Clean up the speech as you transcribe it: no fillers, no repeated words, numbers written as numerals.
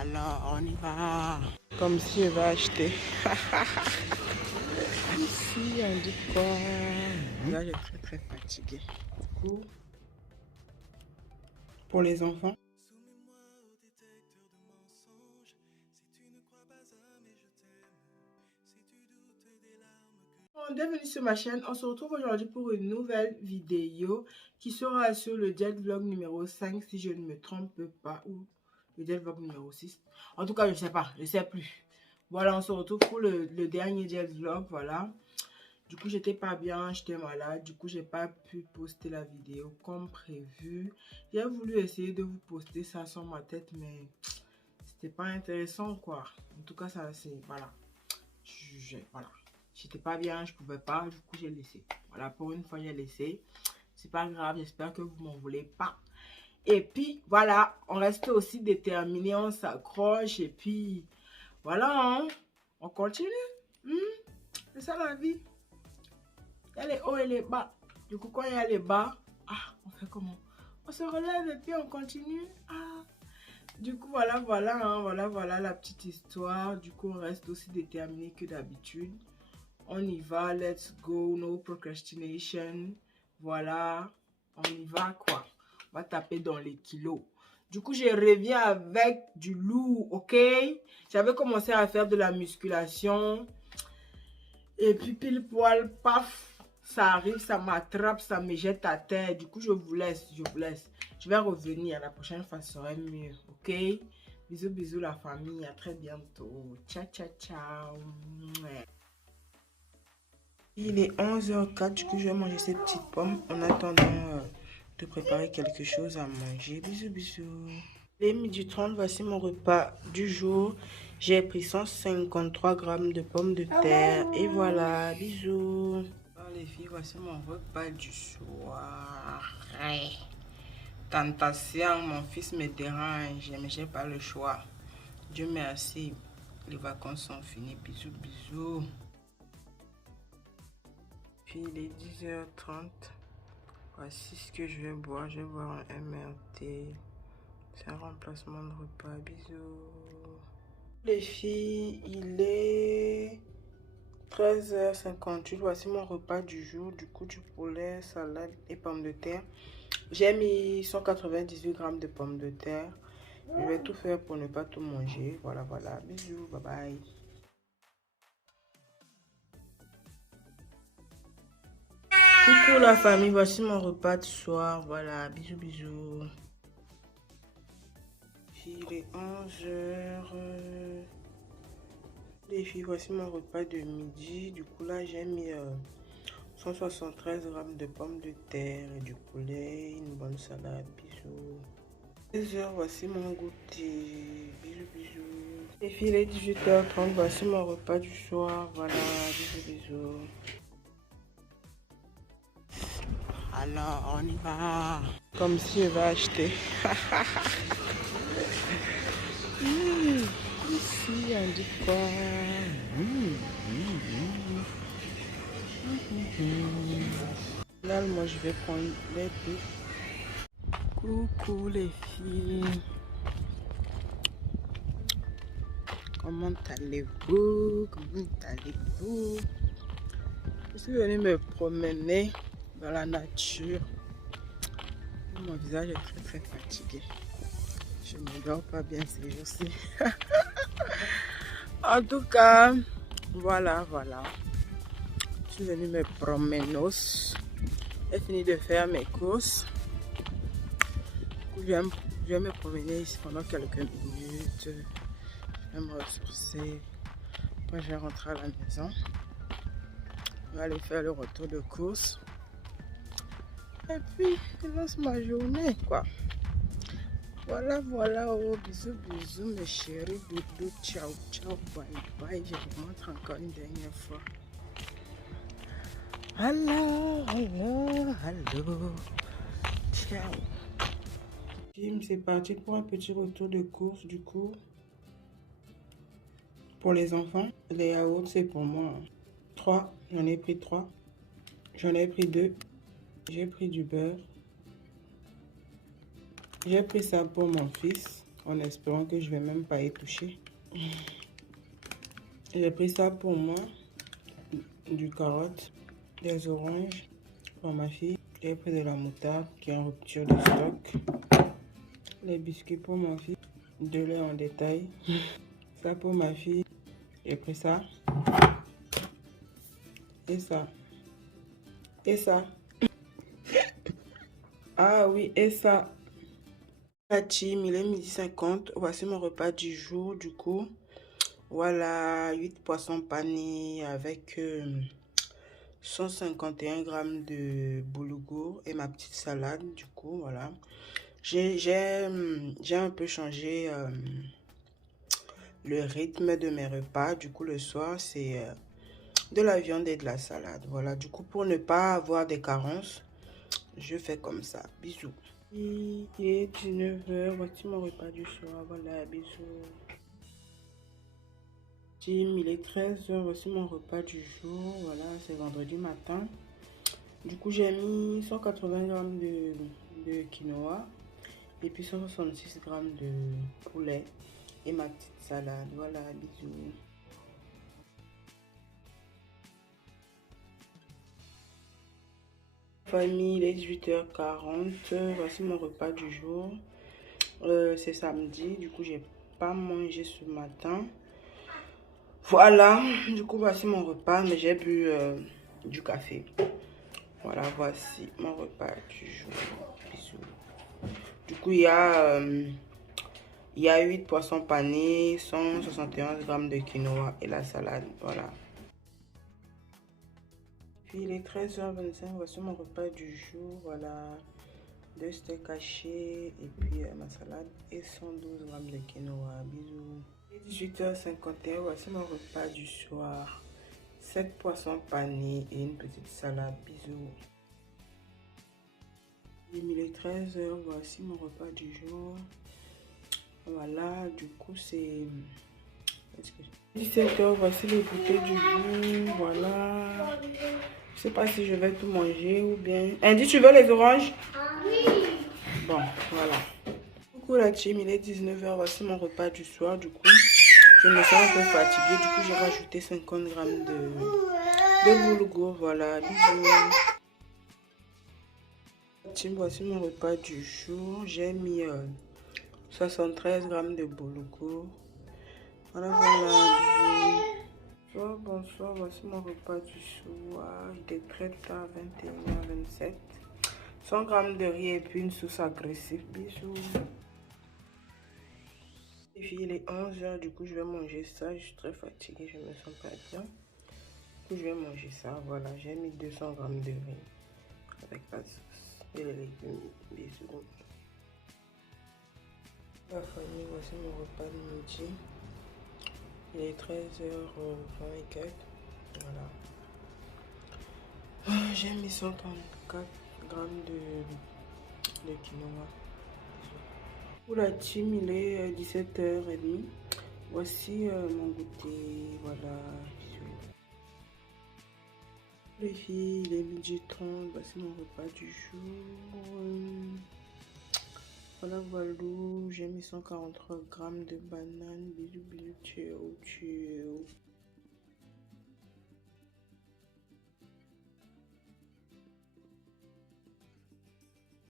Alors, on y va. Comme si je vais acheter. Ici, on dit quoi? Là, je suis très fatiguée. Du coup, pour les enfants. Bienvenue sur ma chaîne. On se retrouve aujourd'hui pour une nouvelle vidéo qui sera sur le jet vlog numéro 5 si je ne me trompe pas, ou le jet vlog numéro 6. En tout cas, je ne sais pas, je ne sais plus. Voilà, on se retrouve pour le dernier jet vlog, voilà. Du coup, j'étais pas bien, j'étais malade. Du coup, j'ai pas pu poster la vidéo comme prévu. J'ai voulu essayer de vous poster ça sur ma tête, mais c'était pas intéressant, quoi. En tout cas, ça, c'est... Voilà. Voilà. J'étais pas bien, je pouvais pas. Du coup, j'ai laissé. Voilà, pour une fois, j'ai laissé. C'est pas grave, j'espère que vous m'en voulez pas. Et puis, voilà, on reste aussi déterminé, on s'accroche. Et puis, voilà, hein, on continue. C'est ça la vie. Il y a les hauts et les bas. Du coup, quand il y a les bas, on fait comment? On se relève et puis on continue. Du coup, voilà, hein, voilà la petite histoire. Du coup, on reste aussi déterminé que d'habitude. On y va, let's go, no procrastination. Voilà, on y va, quoi. On va taper dans les kilos. Du coup, je reviens avec du lourd, ok? J'avais commencé à faire de la musculation. Et puis, pile poil, paf, ça arrive, ça m'attrape, ça me jette à terre. Du coup, je vous laisse, Je vais revenir, la prochaine fois, ça sera mieux, ok? Bisous, bisous la famille, à très bientôt. Ciao, ciao, ciao. Il est 11h04, du coup, je vais manger ces petites pommes en attendant de préparer quelque chose à manger. Bisous, bisous. Il est 12h30, voici mon repas du jour. J'ai pris 153 grammes de pommes de terre. Et voilà, bisous. Alors les filles, voici mon repas du soir. Tentation, mon fils me dérange, mais j'ai pas le choix. Dieu merci, les vacances sont finies. Bisous, bisous. Puis il est 10h30. Voici ce que je vais boire. Je vais boire un MRT. C'est un remplacement de repas. Bisous. Les filles, il est 13h58. Voici mon repas du jour. Du coup, du poulet, salade et pommes de terre. J'ai mis 198 grammes de pommes de terre. Je vais tout faire pour ne pas tout manger. Voilà, voilà. Bisous. Bye bye. Coucou la famille. Voici mon repas de soir. Voilà. Bisous, bisous. Il est 11h. Les filles, voici mon repas de midi. Du coup, là, j'ai mis 173 grammes de pommes de terre et du poulet, une bonne salade. Bisous. 16h, voici mon goûter. Bisous, bisous. Les filles, il est 18h30. Voici mon repas du soir. Voilà, bisous, bisous. Alors, on y va. Comme si je vais acheter. Ici, on dit quoi? Là, moi, je vais prendre les deux. Coucou les filles. Comment allez-vous? Comment allez-vous? Je suis venue me promener dans la nature. Mon visage est très très fatigué. Je ne dors pas bien ces jours-ci. En tout cas, voilà. Je suis venue me promener. J'ai fini de faire mes courses. Je vais me promener ici pendant quelques minutes. Je vais me ressourcer. Après, je vais rentrer à la maison. Je vais aller faire le retour de course. Et puis, je lance ma journée, quoi. Voilà. Oh, bisous, mes chéris. Doudou, ciao, bye. Je vous montre encore une dernière fois. Allô. Ciao. C'est parti pour un petit retour de course, du coup. Pour les enfants, les yaourts, c'est pour moi. 3, j'en ai pris 3. J'en ai pris 2. J'ai pris du beurre. J'ai pris ça pour mon fils. en espérant que je vais même pas y toucher. J'ai pris ça pour moi, du carotte, des oranges pour ma fille. J'ai pris de la moutarde qui est en rupture de stock, les biscuits pour ma fille, de lait en détail, ça pour ma fille. J'ai pris ça et ça et ça. Ah oui, et ça. La team, il est 12h50. Voici mon repas du jour. Du coup, voilà, 8 poissons panés avec 151 grammes de boulgour et ma petite salade. Du coup, voilà. J'ai un peu changé le rythme de mes repas. Du coup, le soir, c'est de la viande et de la salade. Voilà, du coup, pour ne pas avoir des carences, je fais comme ça. Bisous. Il est 19h. Voici mon repas du soir. Voilà, bisous. Team, il est 13h. Voici mon repas du jour. Voilà, c'est vendredi matin. Du coup, j'ai mis 180 grammes de quinoa et puis 166 grammes de poulet et ma petite salade. Voilà, bisous. Famille, il est 18h40. Voici mon repas du jour. C'est samedi, du coup, j'ai pas mangé ce matin. Voilà, du coup, voici mon repas, mais j'ai bu du café. Voilà, voici mon repas du jour. Bisous. Du coup, il y a 8 poissons panés, 171 grammes de quinoa et la salade. Voilà. Puis il est 13h25. Voici mon repas du jour. Voilà. 2 steaks hachés et puis ma salade et 112 grammes de quinoa. Bisous. Il est 18h51. Voici mon repas du soir. 7 poissons panés et une petite salade. Bisous. Il est 13h. Voici mon repas du jour. Voilà, du coup, c'est 17h. Voici les bouteilles du jour. Voilà. Je sais pas si je vais tout manger ou bien. Andy, tu veux les oranges? Oui. Bon, voilà. Coucou la team, il est 19h. Voici mon repas du soir. Du coup, je me sens un peu fatiguée. Du coup, j'ai rajouté 50 grammes de boulgour. Voilà, bisous. Team, voici mon repas du jour. J'ai mis 73 grammes de boulgour. Voilà, voilà, bisous. Bonsoir, bonsoir, voici mon repas du soir. Il est très tard, 21h27. 100 grammes de riz et puis une sauce agressive. Bisous. Et puis il est 11h, du coup je vais manger ça. Je suis très fatiguée, je me sens pas bien. Du coup je vais manger ça. Voilà, j'ai mis 200 grammes de riz avec la sauce et les légumes. Bisous. La famille, voici mon repas de midi. Il est 13h24. Voilà. J'ai mis 134 grammes de quinoa. Pour la team, il est 17h30. Voici mon goûter. Voilà. Les filles, il est 12h30. Voici mon repas du jour. Voilà, voilà. J'ai mis 143 grammes de bananes. Bisous, bisous, ciao, ciao.